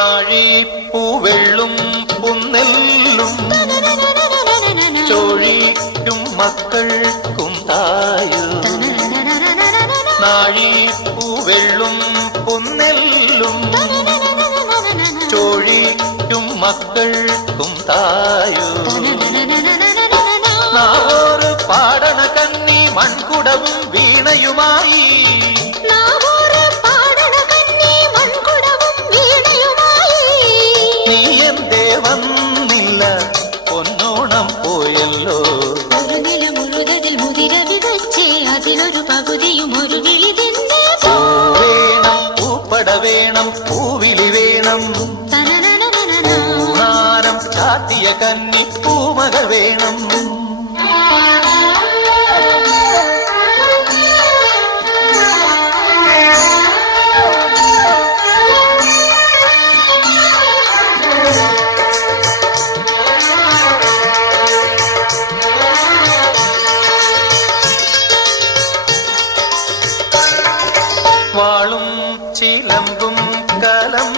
നാഴിപ്പൂവെള്ളും പുന്നെല്ലും ചോഴിക്കും മക്കൾക്കും തായു. നാഴിപ്പൂവെള്ളും പുന്നെല്ലും ചോഴിക്കും മക്കൾക്കും തായു. നാവോറ് പാടണ കന്നി മൺകുടവും വീണയുമായി നീ എന്തേ വന്നില്ല പൊന്നോണം പോയല്ലോ. ഒരു നില മുഴുകതിൽ മുതിരവി വച്ചേ അതിലൊരു പകുതിയും ഒരു വിളി വേണം പൂപ്പട വേണം പൂവിളി വേണം പൂനാരം ചാത്തിയ കന്നി പൂമക വേണം. വാളും ചിലമ്പും കലം